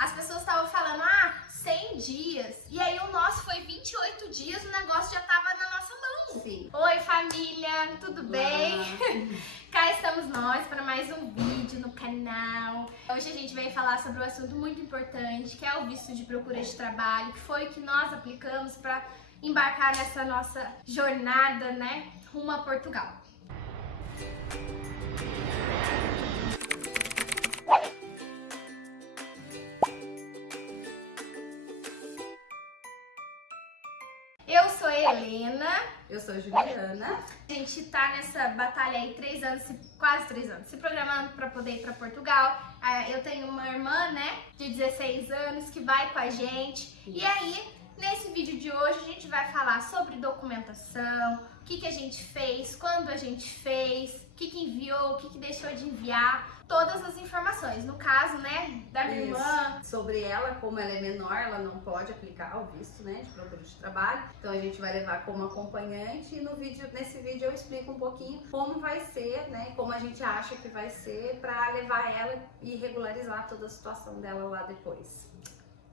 As pessoas estavam falando, 100 dias. E aí o nosso foi 28 dias, o negócio já tava na nossa mão. Sim. Oi, família, tudo bem? Cá estamos nós para mais um vídeo no canal. Hoje a gente vai falar sobre um assunto muito importante, que é o visto de procura de trabalho, que foi o que nós aplicamos para embarcar nessa nossa jornada, né, rumo a Portugal. Eu sou a Helena. Eu sou a Juliana. A gente tá nessa batalha aí 3 anos, quase 3 anos, se programando para poder ir para Portugal. Eu tenho uma irmã, né, de 16 anos que vai com a gente. Isso. E aí, nesse vídeo de hoje, a gente vai falar sobre documentação, o que a gente fez, quando a gente fez, o que enviou, o que deixou de enviar. Todas as informações, no caso, né, da minha irmã. Sobre ela, como ela é menor, ela não pode aplicar o visto, né, de procura de trabalho. Então a gente vai levar como acompanhante e nesse vídeo eu explico um pouquinho como vai ser, né, como a gente acha que vai ser para levar ela e regularizar toda a situação dela lá depois.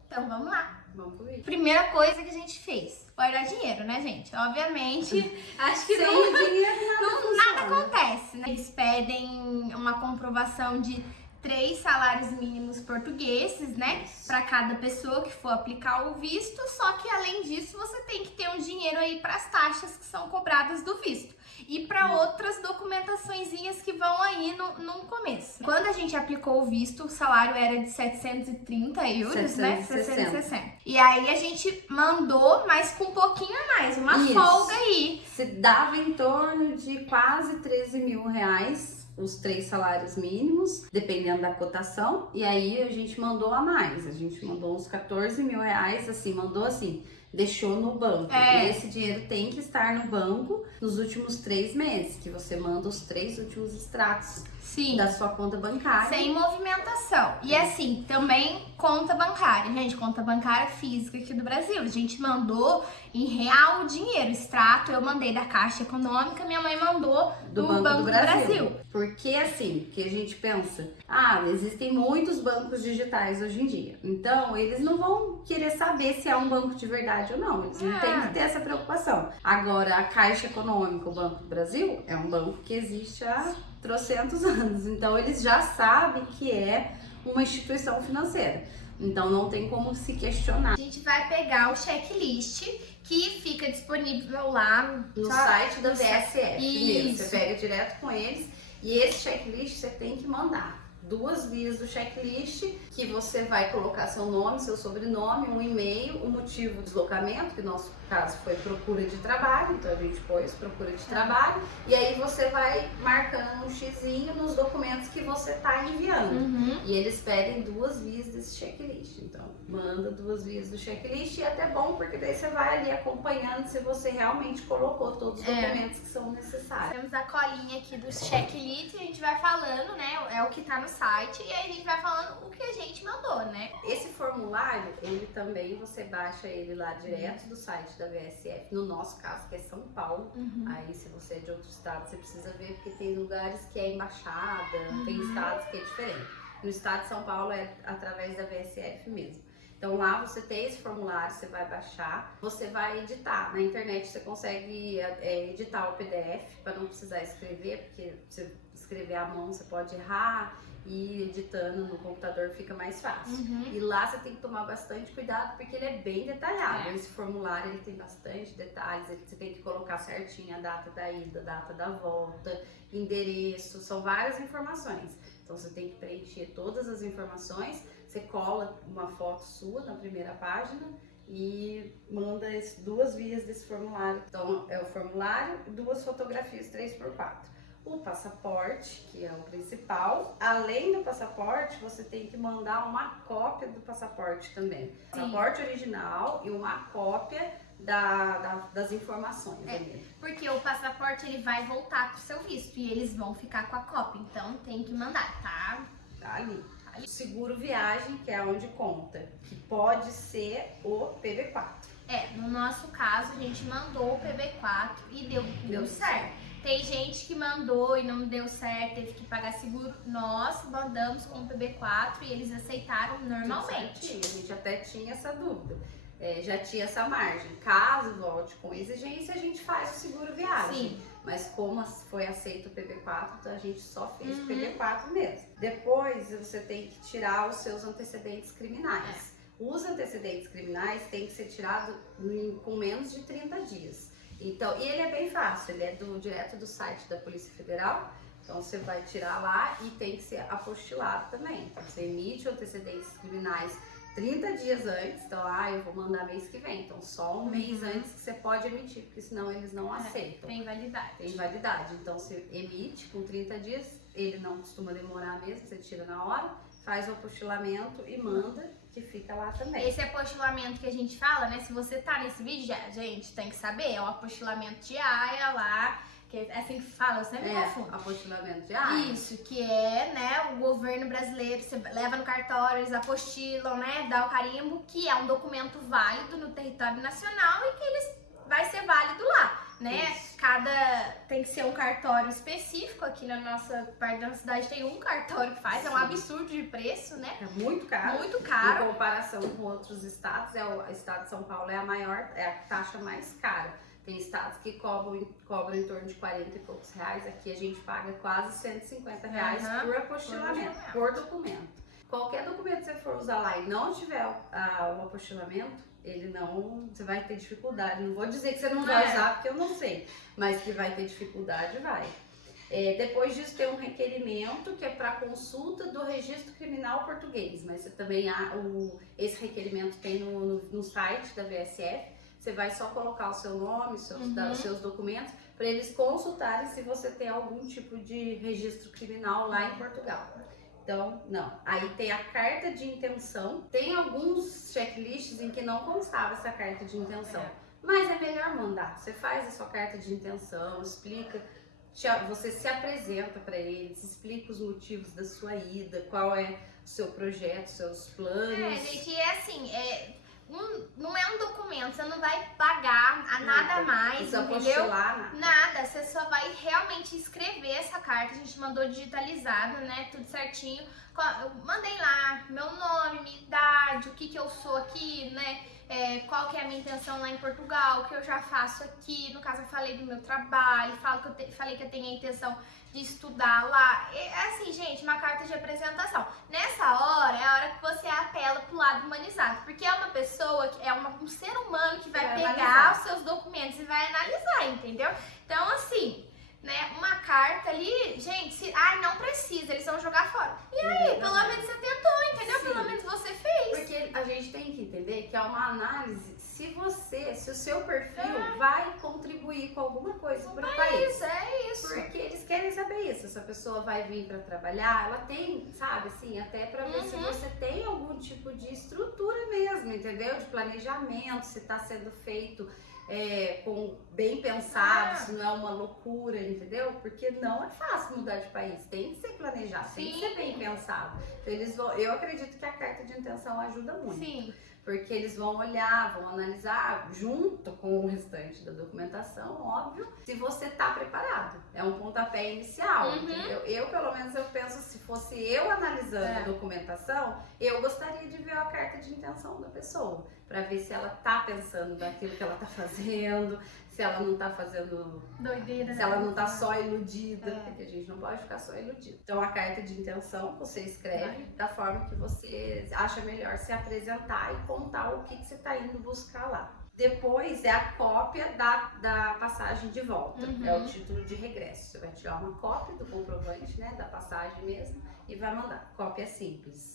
Então vamos lá. Vamos pro vídeo. Primeira coisa que a gente fez, guardar dinheiro, né, gente? Obviamente, acho que sem dinheiro nada acontece, né? Eles pedem uma comprovação de 3 salários mínimos portugueses, né? Para cada pessoa que for aplicar o visto. Só que além disso, você tem que ter um dinheiro aí para as taxas que são cobradas do visto. E para outras documentaçõezinhas que vão aí no começo. Quando a gente aplicou o visto, o salário era de 730 euros, 760. né? 760. E aí a gente mandou, mas com um pouquinho a mais, uma Isso. folga aí. Se dava em torno de quase 13 mil reais os 3 salários mínimos, dependendo da cotação. E aí a gente mandou a mais, a gente mandou uns 14 mil reais, assim, mandou assim, deixou no banco. E esse dinheiro tem que estar no banco nos últimos 3 meses, que você manda os 3 últimos extratos. Sim. Da sua conta bancária. Sem movimentação. E assim, também conta bancária. Gente, conta bancária física aqui do Brasil. A gente mandou em real o dinheiro. Extrato eu mandei da Caixa Econômica, minha mãe mandou do Banco do Brasil. Porque assim, que a gente pensa, existem muitos bancos digitais hoje em dia. Então, eles não vão querer saber se é um banco de verdade ou não. Eles não têm que ter essa preocupação. Agora, a Caixa Econômica, o Banco do Brasil, é um banco que existe há trocentos anos, então eles já sabem que é uma instituição financeira, então não tem como se questionar. A gente vai pegar o checklist que fica disponível lá no site da VSF. Isso. Você pega direto com eles e esse checklist você tem que mandar 2 vias do checklist, que você vai colocar seu nome, seu sobrenome, um e-mail, o motivo do deslocamento, que no nosso caso foi procura de trabalho, então a gente pôs procura de trabalho, e aí você vai marcando um xizinho nos documentos que você está enviando. E eles pedem 2 vias desse checklist, então manda 2 vias do checklist, e é até bom, porque daí você vai ali acompanhando se você realmente colocou todos os documentos que são necessários. Temos a colinha aqui do checklist, a gente vai falando, né, é o que tá no site, e aí a gente vai falando o que a gente mandou, né? Esse formulário, ele também, você baixa ele lá direto do site da VSF, no nosso caso, que é São Paulo. Aí se você é de outro estado, você precisa ver, porque tem lugares que é embaixada, tem estados que é diferente. No estado de São Paulo é através da VSF mesmo. Então lá você tem esse formulário, você vai baixar, você vai editar. Na internet você consegue editar o PDF para não precisar escrever, porque se escrever à mão você pode errar, e editando no computador fica mais fácil. E lá você tem que tomar bastante cuidado, porque ele é bem detalhado. Esse formulário ele tem bastante detalhes, você tem que colocar certinho a data da ida, a data da volta, endereço, são várias informações. Então você tem que preencher todas as informações, você cola uma foto sua na primeira página e manda 2 vias desse formulário. Então é o formulário, 2 fotografias 3x4. O passaporte, que é o principal. Além do passaporte, você tem que mandar uma cópia do passaporte também. Passaporte original e uma cópia das informações. Porque o passaporte ele vai voltar com o seu visto e eles vão ficar com a cópia, então tem que mandar, tá? Tá ali. Seguro viagem, que é onde conta, que pode ser o PB4. No nosso caso, a gente mandou o PB4 e deu certo. Tem gente que mandou e não deu certo, teve que pagar seguro. Nós mandamos com o PB4 e eles aceitaram normalmente. A gente até tinha essa dúvida. Já tinha essa margem. Caso volte com exigência, a gente faz o seguro viagem. Sim. Mas como foi aceito o PB4, então a gente só fez o PB4 mesmo. Depois você tem que tirar os seus antecedentes criminais. Os antecedentes criminais têm que ser tirados com menos de 30 dias. Então, e ele é bem fácil, ele é direto do site da Polícia Federal. Então você vai tirar lá e tem que ser apostilado também. Então você emite antecedentes criminais 30 dias antes, então, eu vou mandar mês que vem. Então, só um mês antes que você pode emitir, porque senão eles não aceitam. Tem validade. Tem validade. Então, você emite com 30 dias, ele não costuma demorar mesmo, você tira na hora, faz o apostilamento e manda, que fica lá também. Esse apostilamento que a gente fala, né? Se você tá nesse vídeo, gente, tem que saber, é o apostilamento de AIA lá, que é assim que fala, eu sempre confundo. Apostilamento de AIA. Isso, que é, né, o governo brasileiro, você leva no cartório, eles apostilam, né, dá o carimbo, que é um documento válido no território nacional e que vai ser válido lá, né? Isso. Tem que ser um cartório específico, aqui na nossa parte da cidade tem um cartório que faz, é um absurdo de preço, né? É muito caro. Muito caro. Em comparação com outros estados, o estado de São Paulo é a taxa mais cara. Tem estados que cobram em torno de 40 e poucos reais. Aqui a gente paga quase 150 reais por apostilamento, por documento. Qualquer documento que você for usar lá e não tiver o apostilamento, você vai ter dificuldade. Não vou dizer que você não vai usar, porque eu não sei, mas que vai ter dificuldade, vai. Depois disso tem um requerimento que é para consulta do registro criminal português, mas você também esse requerimento tem no site da VSF. Você vai só colocar o seu nome, seus documentos, para eles consultarem se você tem algum tipo de registro criminal lá em Portugal. Então, não. Aí tem a carta de intenção. Tem alguns checklists em que não constava essa carta de intenção. Mas é melhor mandar. Você faz a sua carta de intenção, explica, você se apresenta para eles, explica os motivos da sua ida, qual é o seu projeto, seus planos. Gente, é assim, não é um documento, você não vai pagar nada mais, entendeu? Nada, você só vai realmente escrever essa carta. A gente mandou digitalizada, né? Tudo certinho. Eu mandei lá meu nome, minha idade, o que eu sou aqui, né? Qual que é a minha intenção lá em Portugal, o que eu já faço aqui. No caso, eu falei do meu trabalho, falei que eu tenho a intenção de estudar lá. Assim, gente, uma carta de apresentação. Nessa hora, é a hora que você apela pro lado humanizado, porque é uma pessoa, um ser humano que vai pegar analisar os seus documentos e vai analisar, entendeu? Então, assim, né, uma carta ali, gente, não precisa, eles vão jogar fora. E aí, pelo menos você tentou, entendeu? Sim. Pelo menos você fez. Porque a gente tem que entender que é uma análise se o seu perfil vai contribuir com alguma coisa para o país. É isso. Porque eles querem saber isso. Essa pessoa vai vir para trabalhar, ela tem, sabe, assim, até para ver se você tem algum tipo de estrutura mesmo, entendeu? De planejamento, se está sendo feito bem pensado, se não é uma loucura, entendeu? Porque não é fácil mudar de país, tem que ser planejado, tem que ser bem pensado. Então eu acredito que a carta de intenção ajuda muito. Sim. Porque eles vão olhar, vão analisar junto com o restante da documentação, óbvio, se você está preparado. É um pontapé inicial, entendeu? Eu, pelo menos, eu penso, se fosse eu analisando a documentação, eu gostaria de ver a carta de intenção da pessoa, para ver se ela está pensando naquilo que ela está fazendo, se ela não tá fazendo doideira, se ela não tá só iludida, porque a gente não pode ficar só iludida. Então a carta de intenção você escreve da forma que você acha melhor se apresentar e contar o que você tá indo buscar lá. Depois é a cópia da passagem de volta, é o título de regresso. Você vai tirar uma cópia do comprovante, né, da passagem mesmo, e vai mandar. Cópia simples.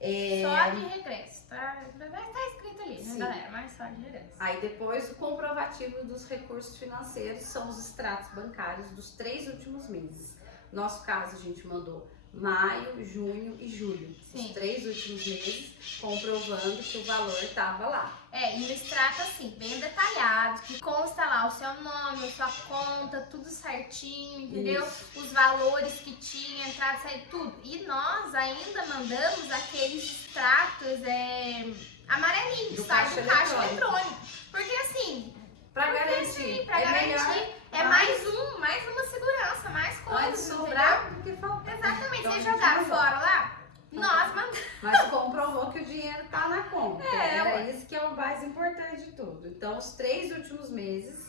Só de regresso, tá? Tá escrito ali, né, galera? Mas só de regresso. Aí depois o comprovativo dos recursos financeiros são os extratos bancários dos 3 últimos meses. No nosso caso, a gente mandou maio, junho e julho. Os 3 últimos meses, comprovando que o valor estava lá. E o extrato, assim, bem detalhado, que consta lá o seu nome, a sua conta, tudo certinho, entendeu? Isso. Os valores que tinha, entrada, saída, tudo. E nós ainda mandamos aqueles extratos amarelinhos, do caixa eletrônico. Porque, assim, pra garantir, É mais uma segurança, mais Antes coisas, sobrar do que faltar. Exatamente, Então, vocês a gente jogaram mandou. fora lá? Nós mandamos. Mas comprovou que o dinheiro tá na conta. Era ué. isso que é o mais importante de tudo. Então, os 3 últimos meses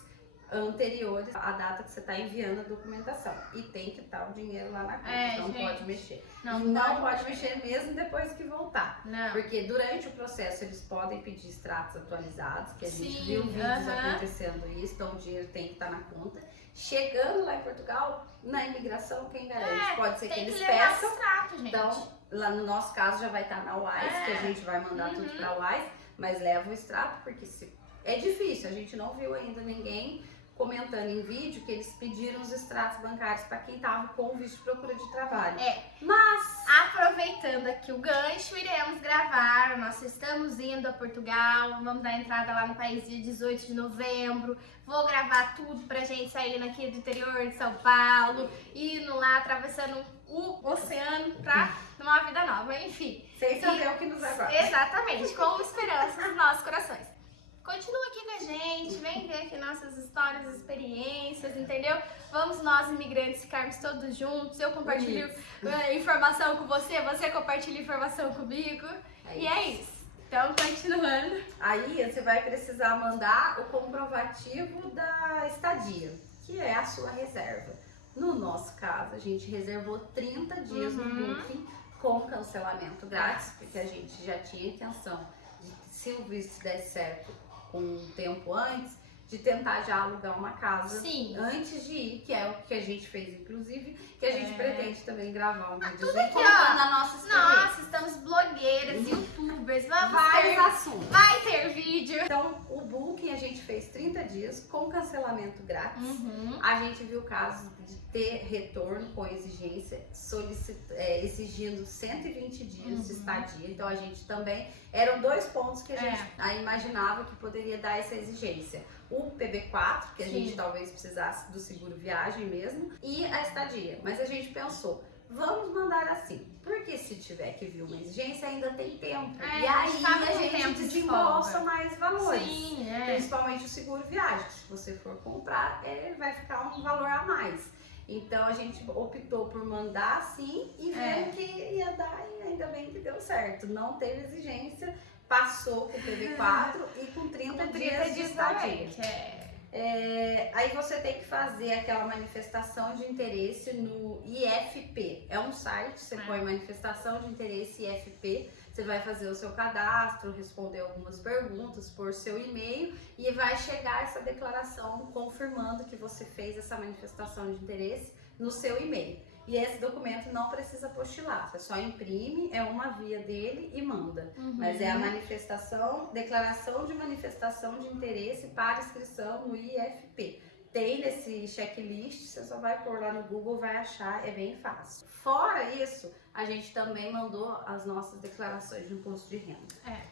anteriores à data que você está enviando a documentação. E tem que estar o dinheiro lá na conta. Não gente. pode mexer. Não, e não pode mexer mesmo depois que voltar. Não. Porque durante o processo eles podem pedir extratos atualizados, que a gente Sim, viu vídeos acontecendo isso, então o dinheiro tem que estar na conta. Chegando lá em Portugal, na imigração, quem garante? Pode ser que tem eles que levar peçam. extrato, gente. Então, lá no nosso caso já vai estar na UAS, que a gente vai mandar tudo para a UAS, mas leva o extrato, porque é difícil, a gente não viu ainda ninguém comentando em vídeo que eles pediram os extratos bancários para quem estava com o visto de procura de trabalho. Mas, aproveitando aqui o gancho, iremos gravar. Nós estamos indo a Portugal, vamos dar entrada lá no país dia 18 de novembro. Vou gravar tudo pra gente saindo aqui do interior de São Paulo, indo lá, atravessando o oceano pra uma vida nova. Enfim. sem saber o que nos aguarda. Exatamente, com esperança nos nossos corações. Continua aqui com a gente, vem ver aqui nossas histórias, experiências, entendeu? Vamos nós, imigrantes, ficarmos todos juntos. Eu compartilho informação com você, você compartilha informação comigo. E é isso. Então, continuando. Aí você vai precisar mandar o comprovativo da estadia, que é a sua reserva. No nosso caso, a gente reservou 30 dias no Booking com cancelamento grátis, porque a gente já tinha intenção de, se o visto der certo com um tempo antes, de tentar já alugar uma casa antes de ir, que é o que a gente fez, inclusive, que a gente pretende também gravar um vídeo contando a nossa experiência. Nossa, estamos blogueiras, youtubers, assuntos. Vai ter vídeo. Então, o Booking a gente fez 30 dias com cancelamento grátis. A gente viu casos de ter retorno com exigência, exigindo 120 dias de estadia. Então, a gente também... Eram 2 pontos que a gente imaginava que poderia dar essa exigência. O PB4, que a gente talvez precisasse do seguro viagem mesmo, e a estadia. Mas a gente pensou, vamos mandar assim, porque se tiver que vir uma exigência ainda tem tempo. E aí a gente desembolsa mais valores. Principalmente o seguro viagem. Se você for comprar, vai ficar um valor a mais. Então a gente optou por mandar assim e ver que ia dar, e ainda bem que deu certo. Não teve exigência, passou com o PB4 e com 30 dias de estadia. Aí você tem que fazer aquela manifestação de interesse no IFP. É um site, você põe manifestação de interesse IFP. Você vai fazer o seu cadastro, responder algumas perguntas por seu e-mail e vai chegar essa declaração confirmando que você fez essa manifestação de interesse no seu e-mail. E esse documento não precisa apostilar, você só imprime, é uma via dele e manda. Mas é a manifestação, declaração de manifestação de interesse para inscrição no IFP. Tem nesse checklist, você só vai pôr lá no Google, vai achar, é bem fácil. Fora isso, a gente também mandou as nossas declarações de imposto de renda.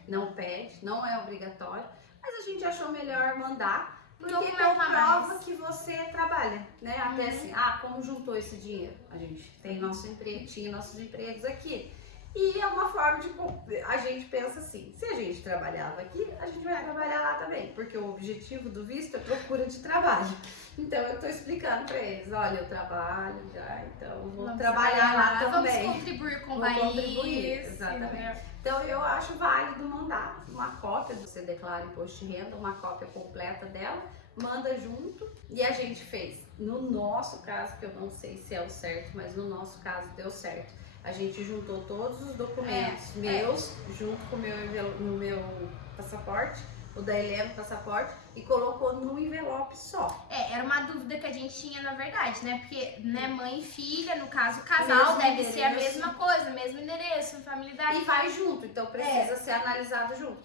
Não pede, não é obrigatório, mas a gente achou melhor mandar, porque comprova que você trabalha, né? Até assim, como juntou esse dinheiro? A gente tem tinha nossos empregos aqui. E é uma forma de... A gente pensa assim, se a gente trabalhava aqui, a gente vai trabalhar lá também. Porque o objetivo do visto é procura de trabalho. Então eu tô explicando pra eles, olha, eu trabalho já, então vou trabalhar lá também. Vamos contribuir com o país. Exatamente. Então eu acho válido mandar uma cópia, você declara imposto de renda, uma cópia completa dela, manda junto. E a gente fez, no nosso caso, que eu não sei se é o certo, mas no nosso caso deu certo. A gente juntou todos os documentos meus, junto com o meu passaporte, o da Helena, passaporte, e colocou num envelope só. Era uma dúvida que a gente tinha, na verdade, né? Porque, né, mãe e filha, no caso, o casal deve ser a mesma coisa, mesmo endereço, familiaridade. E vai junto, então precisa ser analisado junto.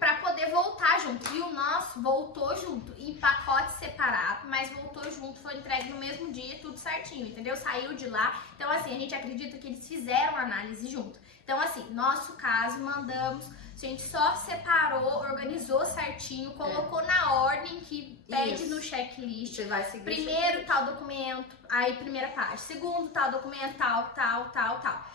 Pra poder voltar junto. E o nosso voltou junto, em pacote separado, mas voltou junto, foi entregue no mesmo dia, tudo certinho, entendeu? Saiu de lá. Então, assim, a gente acredita que eles fizeram a análise junto. Então, assim, nosso caso, mandamos, a gente só separou, organizou certinho, colocou na ordem que pede no checklist. Você vai seguir primeiro tal documento, aí primeira parte. Segundo tal documento, tal.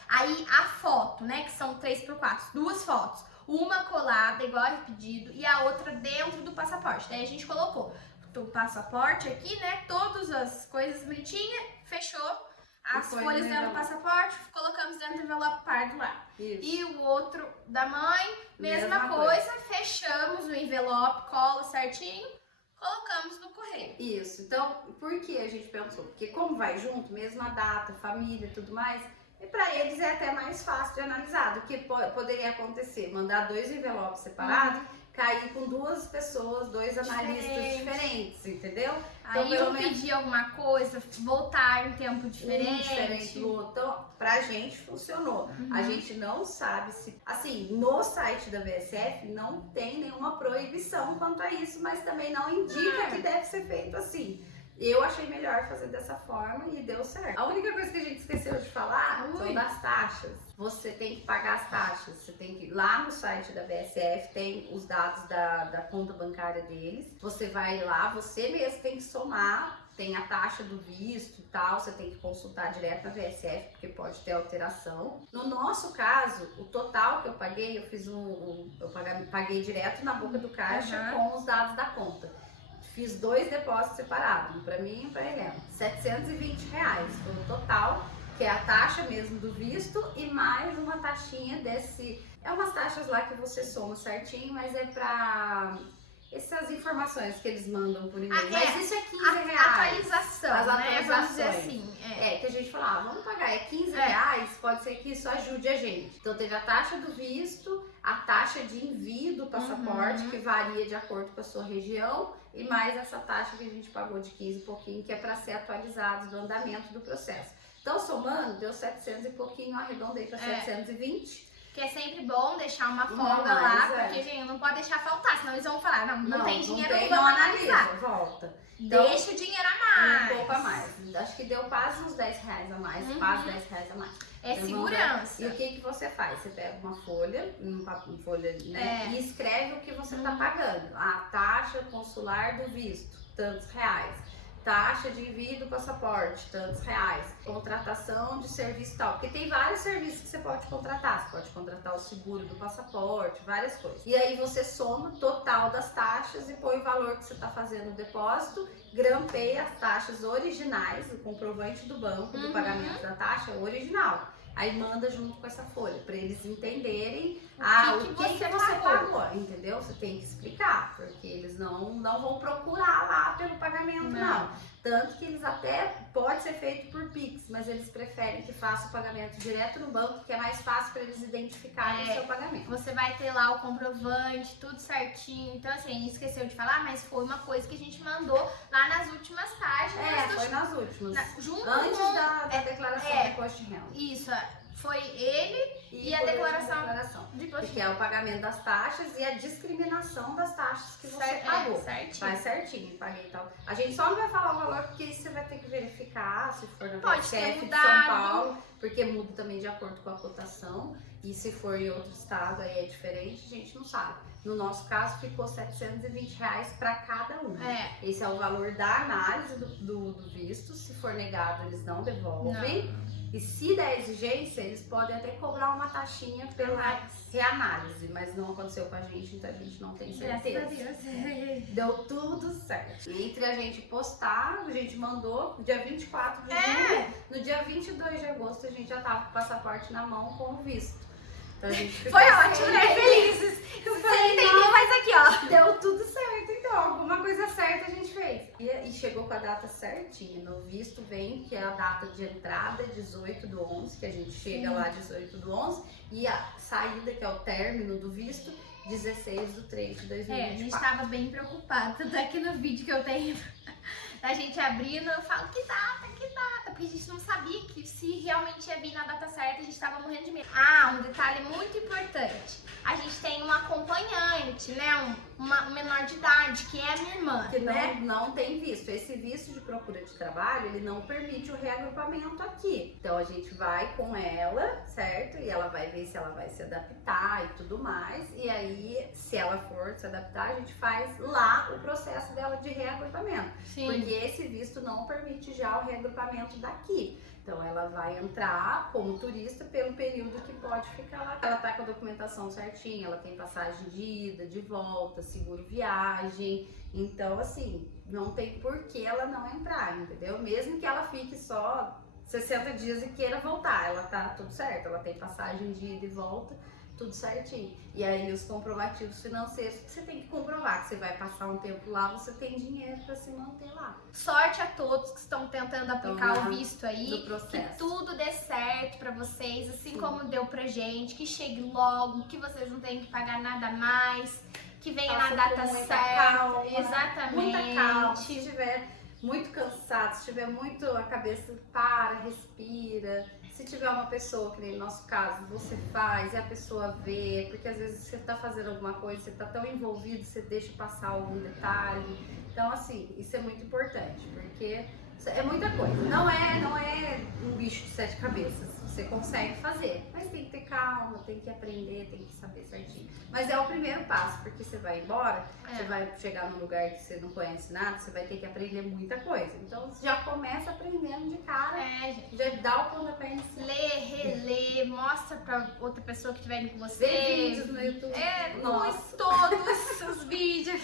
Aí a foto, né, que são 3x4, 2 fotos. Uma colada, igual é pedido, e a outra dentro do passaporte. Daí a gente colocou do passaporte aqui, né? Todas as coisas bonitinhas, fechou. As foi folhas no dentro do envelope. passaporte, colocamos dentro do envelope par do lado. Isso. E o outro da mãe, mesma Mesma coisa, fechamos o envelope, cola certinho, colocamos no correio. Isso. Então, por que a gente pensou? Porque como vai junto, mesma data, família e tudo mais, e para eles é até mais fácil de analisar do que poderia acontecer. Mandar 2 envelopes separados, cair com 2 pessoas, 2 analistas diferentes, entendeu? Então, Aí pelo um menos pedir alguma coisa, voltar em tempo um diferente. diferente do outro. Então, pra gente funcionou. Uhum. A gente não sabe se, assim, no site da VSF não tem nenhuma proibição quanto a isso, mas também não indica que deve ser feito assim. Eu achei melhor fazer dessa forma e deu certo. A única coisa que a gente esqueceu de falar são das taxas. Você tem que pagar as taxas. Você tem que ir lá no site da VSF, tem os dados da conta bancária deles. Você vai lá, você mesmo tem que somar. Tem a taxa do visto e tal, você tem que consultar direto na VSF, porque pode ter alteração. No nosso caso, o total que eu paguei, eu fiz eu paguei direto na boca do caixa com os dados da conta. Fiz 2 depósitos separados, um para mim e um para Helena. R$720 foi o total, que é a taxa mesmo do visto e mais uma taxinha desse... É umas taxas lá que você soma certinho, mas é para... essas informações que eles mandam por e-mail. Mas isso é R$15. Atualização, As né? Vamos dizer atualizações. assim. Que a gente fala, vamos pagar, é R$15, pode ser que isso ajude a gente. Então teve a taxa do visto, a taxa de envio do passaporte, que varia de acordo com a sua região, e mais essa taxa que a gente pagou de 15 e pouquinho, que é para ser atualizado do andamento do processo. Então somando, deu 700 e pouquinho, arredondei para 720. Que é sempre bom deixar uma folga Mas, lá, porque, gente, não pode deixar faltar, senão eles vão falar, não tem dinheiro, não vamos analisar. Volta. Então, Deixa o dinheiro a mais. Um pouco a mais. Acho que deu quase uns R$10 a mais, quase R$10 a mais. É segurança. E o que você faz? Você pega uma folha, uma folha, né, e escreve o que você está pagando. A taxa consular do visto, tantos reais. Taxa de envio do passaporte, tantos reais. Contratação de serviço tal. Porque tem vários serviços que você pode contratar. Você pode contratar o seguro do passaporte, várias coisas. E aí você soma o total das taxas e põe o valor que você está fazendo no depósito, grampeia as taxas originais, o comprovante do banco do pagamento da taxa original. Aí manda junto com essa folha, para eles entenderem o que você pagou, entendeu? Você tem que explicar, porque eles não vão procurar lá pelo pagamento, não. Tanto que eles até, pode ser feito por Pix, mas eles preferem que faça o pagamento direto no banco, que é mais fácil para eles identificarem o seu pagamento. Você vai ter lá o comprovante, tudo certinho. Então, assim, esqueceu de falar, mas foi uma coisa que a gente mandou lá nas últimas páginas. Foi nas últimas. Junto antes com da declaração de imposto de renda. Isso, foi ele e a declaração de imposto de que é o pagamento das taxas e a discriminação das taxas que você pagou. Certinho. Vai certinho, paguei e tal. A gente só não vai falar o valor porque isso você vai ter que verificar se for na VSF de São Paulo, porque muda também de acordo com a cotação. E se for em outro estado, aí é diferente, a gente não sabe. No nosso caso, ficou R$720 para cada um. Esse é o valor da análise do visto. Se for negado, eles não devolvem. E se der exigência, eles podem até cobrar uma taxinha pela reanálise, mas não aconteceu com a gente, então a gente não tem certeza. Graças a Deus. Deu tudo certo. Entre a gente postar, a gente mandou no dia 24 de julho, no dia 22 de agosto a gente já tava com o passaporte na mão com o visto. Então a gente ficou foi ótimo, né? Felizes. Você entendeu, mas aqui, ó. Deu tudo certo, então. Alguma coisa certa a gente fez. E chegou com a data certinha. No visto vem que é a data de entrada, 18/11, que a gente chega lá 18/11. E a saída, que é o término do visto, 16/3/2024. A gente tava bem preocupado. Tanto é que no vídeo que eu tenho da gente abrindo, eu falo que data, porque a gente não sabia que se realmente ia vir na data certa, a gente tava morrendo de medo. Um detalhe muito importante, a gente tem um acompanhante, né, um menor de idade, que é a minha irmã, que né? não tem visto. Esse visto de procura de trabalho, ele não permite o reagrupamento aqui. Então a gente vai com ela, certo? E ela vai ver se ela vai se adaptar e tudo mais. E aí, se ela for se adaptar, a gente faz lá o processo dela de reagrupamento. Sim. Porque esse visto não permite já o reagrupamento daqui. Então ela vai entrar como turista pelo período que pode ficar lá. Ela tá com a documentação certinha, ela tem passagem de ida, de volta, seguro viagem. Então, assim, não tem por que ela não entrar, entendeu? Mesmo que ela fique só 60 dias e queira voltar, ela tá tudo certo, ela tem passagem de ida e volta, tudo certinho. E aí os comprovativos financeiros que você tem que comprovar que você vai passar um tempo lá, você tem dinheiro para se manter lá. Sorte a todos que estão tentando aplicar o visto aí, que processo. tudo dê certo pra vocês, assim Sim. como deu pra gente, que chegue logo, que vocês não tenham que pagar nada mais, que venha Faça na data com muita certa. calma, Exatamente. Muita calma. Se estiver muito cansado, se tiver muito a cabeça, para, respira. Se tiver uma pessoa, que nem no nosso caso, você faz e a pessoa vê, porque às vezes você tá fazendo alguma coisa, você tá tão envolvido, você deixa passar algum detalhe. Então, assim, isso é muito importante, porque é muita coisa. Não é um bicho de 7 cabeças. Você consegue fazer, mas tem que ter calma, tem que aprender, tem que saber certinho. Mas é o primeiro passo, porque você vai embora, você vai chegar num lugar que você não conhece nada, você vai ter que aprender muita coisa. Então já começa aprendendo de cara, Gente. já dá o pontapé inicial. Lê, relê, mostra pra outra pessoa que estiver indo com você. Vê vídeos no YouTube. Todos os vídeos.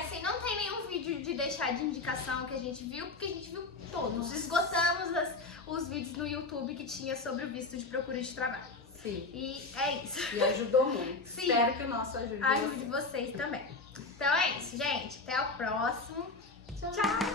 Assim, não tem nenhum vídeo de deixar de indicação que a gente viu, porque a gente viu todos. Esgotamos os vídeos no YouTube que tinha sobre o visto de procura de trabalho. Sim. E é isso. E ajudou muito. Sim. Espero que o nosso ajude Ajude vocês também. Então é isso, gente. Até o próximo. Tchau!